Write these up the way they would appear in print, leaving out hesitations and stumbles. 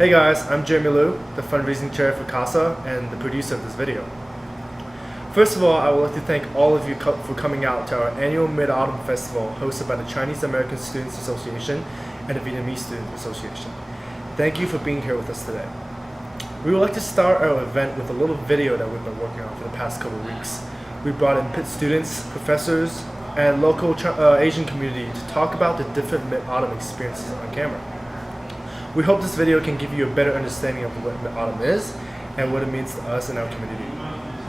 Hey guys, I'm Jeremy Liu, the fundraising chair for CASA and the producer of this video. First of all, I would like to thank all of you for coming out to our annual Mid-Autumn Festival hosted by the Chinese American Students Association and the Vietnamese Students Association. Thank you for being here with us today. We would like to start our event with a little video that we've been working on for the past couple of weeks. We brought in Pitt students, professors, and local Asian community to talk about the different Mid-Autumn experiences on camera. We hope this video can give you a better understanding of what Mid-Autumn is and what it means to us and our community.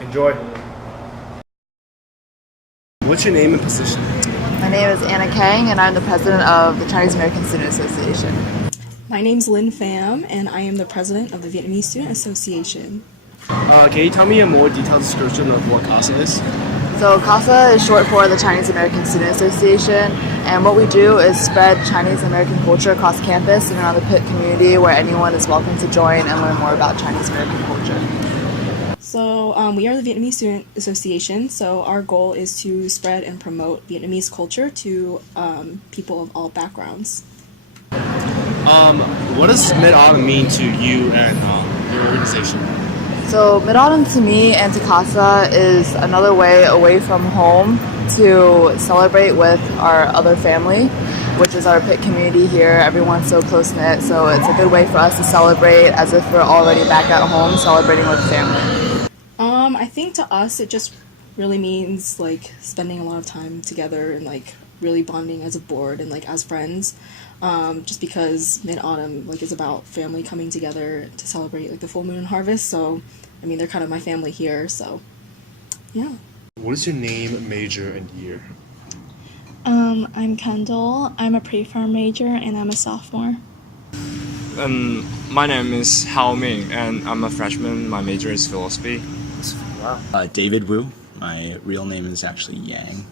Enjoy! What's your name and position? My name is Anna Kang, and I'm the president of the Chinese American Student Association. My name's Lynn Pham, and I am the president of the Vietnamese Student Association. Can you tell me a more detailed description of what CASA is? So CASA is short for the Chinese American Student Association, and what we do is spread Chinese American culture across campus and around the Pitt community, where anyone is welcome to join and learn more about Chinese American culture. So we are the Vietnamese Student Association, so our goal is to spread and promote Vietnamese culture to people of all backgrounds. What does Mid-Autumn mean to you and your organization? So Mid-Autumn to me and to CASA is another way away from home to celebrate with our other family, which is our Pitt community here. Everyone's so close-knit, so it's a good way for us to celebrate as if we're already back at home celebrating with family. I think to us it just really means like spending a lot of time together and like really bonding as a board and like as friends. Just because Mid-Autumn like is about family coming together to celebrate like the full moon and harvest. So I mean they're kind of my family here. So yeah. What is your name, major, and year? I'm Kendall. I'm a pre-pharm major and I'm a sophomore. My name is Hao Ming and I'm a freshman. My major is philosophy. Wow. David Wu. My real name is actually Yang.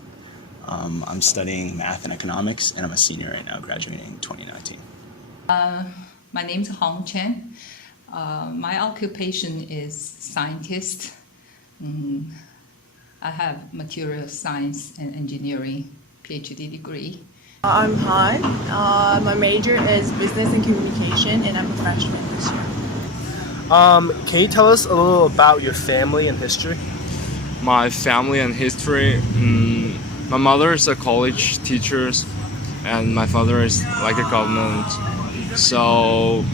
I'm studying math and economics, and I'm a senior right now, graduating in 2019. My name is Hong Chen. My occupation is scientist. I have material science and engineering PhD degree. I'm Han. My major is business and communication, and I'm a freshman this year. Can you tell us a little about your family and history? My family and history. My mother is a college teacher, and my father is like a government. So,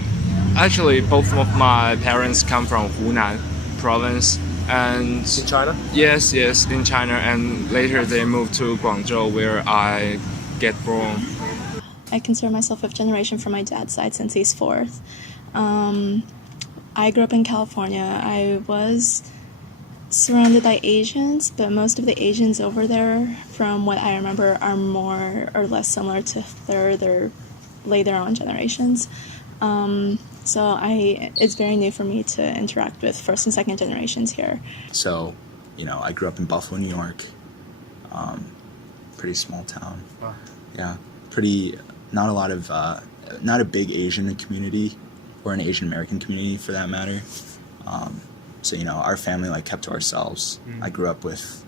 actually, both of my parents come from Hunan province, and In China? yes, in China, and later they moved to Guangzhou, where I get born. I consider myself fifth generation from my dad's side since he's fourth. I grew up in California. I was surrounded by Asians, but most of the Asians over there, from what I remember, are more or less similar to third or later on generations. So it's very new for me to interact with first and second generations here. So, I grew up in Buffalo, New York. Pretty small town. Wow. Yeah, not a big Asian community, or an Asian American community for that matter. So, our family kept to ourselves. I grew up with,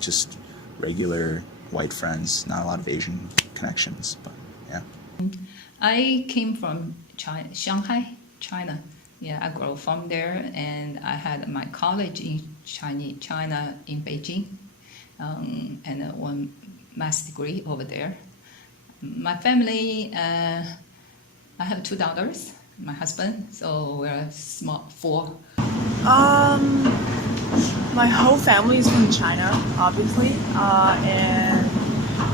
just regular white friends, not a lot of Asian connections, but yeah. I came from Shanghai, China. Yeah, I grew from there, and I had my college in China in Beijing, and one master's degree over there. My family, I have two daughters, my husband, so we're four. My whole family is from China, obviously, and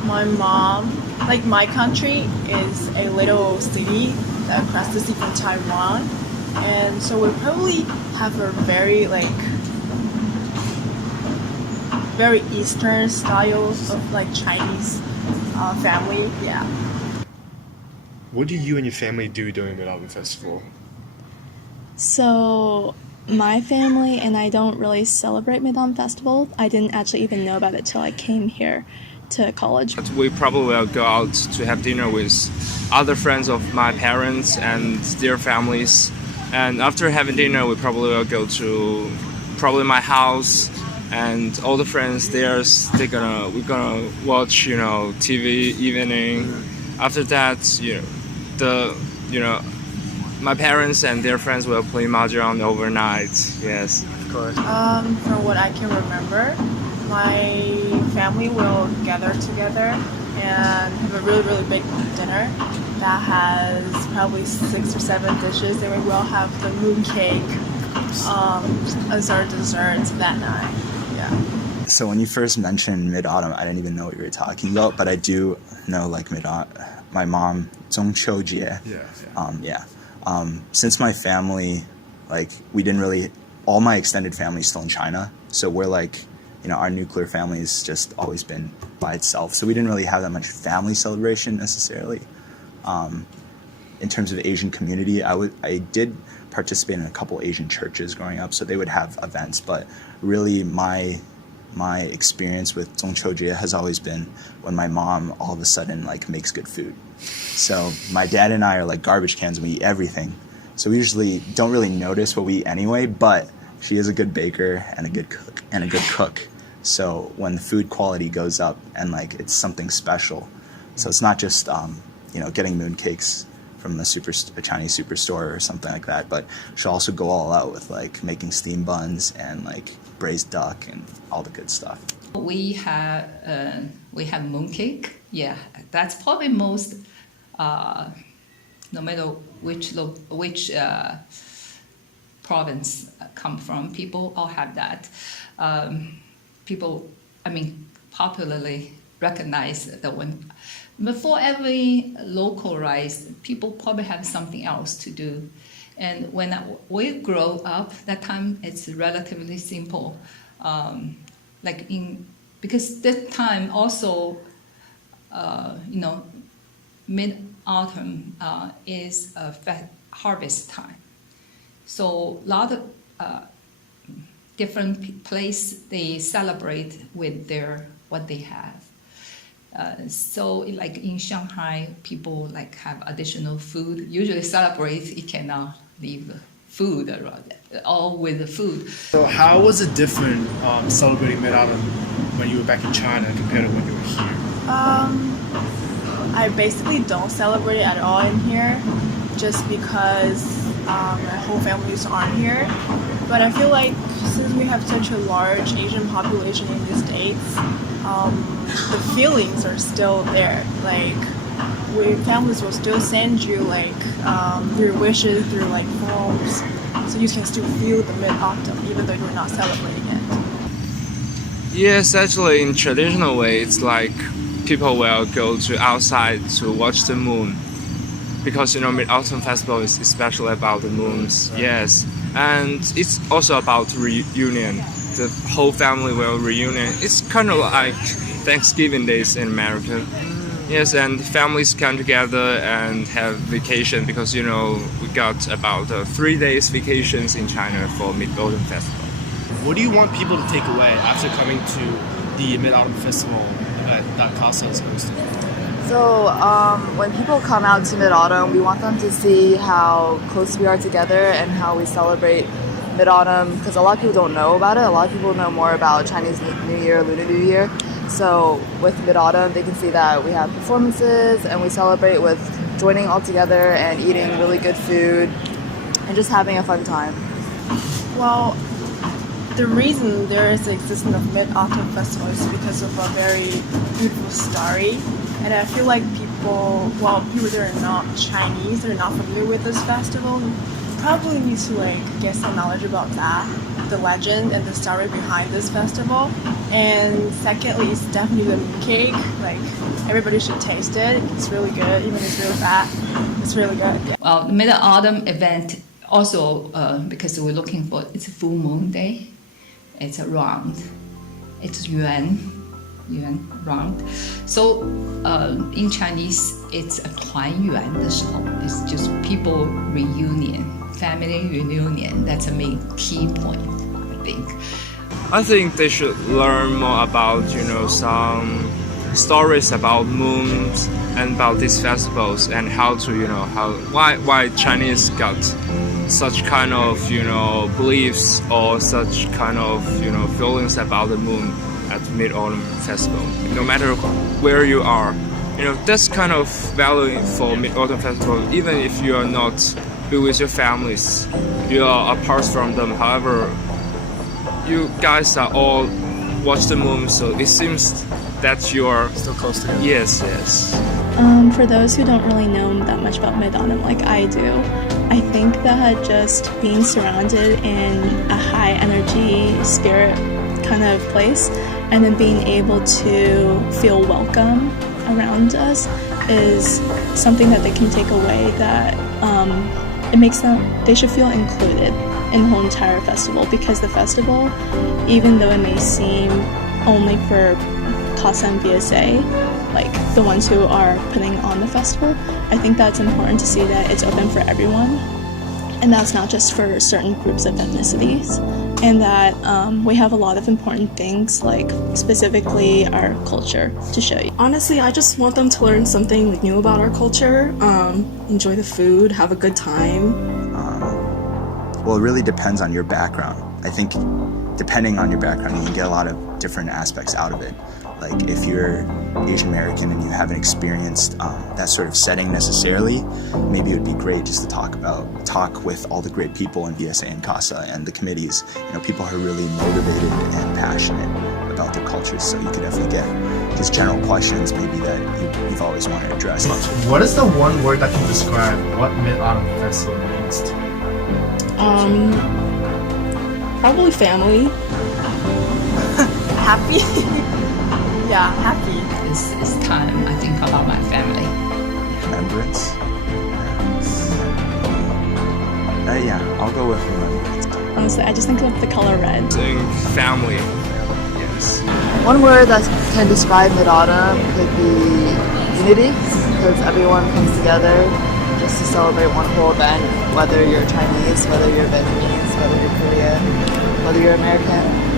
my mom, my country is a little city across the sea from Taiwan, and so we probably have a very very Eastern style of Chinese family, yeah. What do you and your family do during Mid-Autumn Festival? So my family and I don't really celebrate Mid-Autumn Festival. I didn't actually even know about it till I came here to college. We probably will go out to have dinner with other friends of my parents and their families. And after having dinner, we probably will go to my house, and all the friends there, we're gonna watch TV evening. After that, my parents and their friends will play mahjong overnight. Yes. Of course. From what I can remember, my family will gather together and have a really, really big dinner that has probably 6 or 7 dishes, and we will have the mooncake as our dessert that night. Yeah. So when you first mentioned mid-autumn, I didn't even know what you were talking about, but I do know like my mom, 中秋节. Since my family, like we didn't really, all my extended family is still in China, so we're like, you know, our nuclear family has just always been by itself, so we didn't really have that much family celebration necessarily. In terms of Asian community, I did participate in a couple Asian churches growing up, so they would have events, but really my experience with 中秋节 has always been when my mom all of a sudden like makes good food. So my dad and I are like garbage cans and we eat everything. So we usually don't really notice what we eat anyway, but she is a good baker and a good cook. So when the food quality goes up and like it's something special. So it's not just getting mooncakes from a Chinese superstore or something like that, but she'll also go all out with like making steam buns and like braised duck and all the good stuff. We have mooncake. Yeah, that's probably most. No matter which province come from, people all have that. Popularly recognize that one. But for every local rice, people probably have something else to do. And when we grow up, that time it's relatively simple. Because that time also, mid-autumn is a harvest time. So a lot of different places, they celebrate with what they have. So like in Shanghai, people like have additional food. Usually celebrate, you cannot leave food around it, all with the food. So how was it different celebrating mid-autumn when you were back in China compared to when you were here? I basically don't celebrate it at all in here, just because my whole families aren't here. But I feel like since we have such a large Asian population in the States, the feelings are still there. Like, families will still send you like your wishes through like forms, so you can still feel the mid-autumn even though you're not celebrating it. Yes, actually, in traditional way, it's like people will go to outside to watch the moon, because Mid-Autumn Festival is especially about the moons. Yes, and it's also about reunion. The whole family will reunion. It's kind of like Thanksgiving days in America. Yes, and families come together and have vacation, because we got about 3 days vacations in China for Mid-Autumn Festival. What do you want people to take away after coming to the Mid-Autumn Festival that Casa is hosting? So when people come out to Mid-Autumn, we want them to see how close we are together and how we celebrate Mid-Autumn, because a lot of people don't know about it. A lot of people know more about Chinese New Year, Lunar New Year. So with Mid-Autumn, they can see that we have performances and we celebrate with joining all together and eating really good food and just having a fun time. Well, the reason there is the existence of Mid-Autumn Festival is because of a very beautiful story. And I feel like people that are not Chinese, they're not familiar with this festival, probably need to get some knowledge about that, the legend and the story behind this festival. And secondly, it's definitely the mooncake. Everybody should taste it. It's really good, even if it's really fat. It's really good. Yeah. Well, the Mid-Autumn event also, because we're looking for, it's a full moon day. It's a round. It's yuan round. So in Chinese, it's a 团圆的时候. It's just people reunion, family reunion. That's a main key point, I think. I think they should learn more about, some stories about moons and about these festivals, and how to, why Chinese got such kind of, beliefs or such kind of, feelings about the moon at Mid-Autumn Festival. No matter where you are, that's kind of value for Mid-Autumn Festival, even if you are not be with your families. You are apart from them. However, you guys are all watch the movie, so it seems that you are Still close together. yes, yes. For those who don't really know that much about Mid-Autumn like I do, I think that just being surrounded in a high energy spirit kind of place and then being able to feel welcome around us is something that they can take away, that it makes them, they should feel included in the whole entire festival, because the festival, even though it may seem only for CASA and VSA, like the ones who are putting on the festival, I think that's important to see that it's open for everyone, and that's not just for certain groups of ethnicities, and that we have a lot of important things, like specifically our culture, to show you. Honestly, I just want them to learn something like new about our culture, enjoy the food, have a good time. Well, it really depends on your background. I think depending on your background, you can get a lot of different aspects out of it. Like if you're Asian American and you haven't experienced that sort of setting necessarily, maybe it would be great just to talk with all the great people in VSA and CASA and the committees, people who are really motivated and passionate about their cultures. So you could definitely get just general questions maybe that you've always wanted to address. What is the one word that can describe what Mid-Autumn Festival means to you? Probably family. Happy. Yeah, happy. It's time I think about my family. Remembrance? Yeah, I'll go with remembrance. Honestly, I just think of the color red. Saying family, yes. One word that can describe Mid-Autumn could be unity, because everyone comes together just to celebrate one whole event, whether you're Chinese, whether you're Vietnamese, whether you're Korean, whether you're American.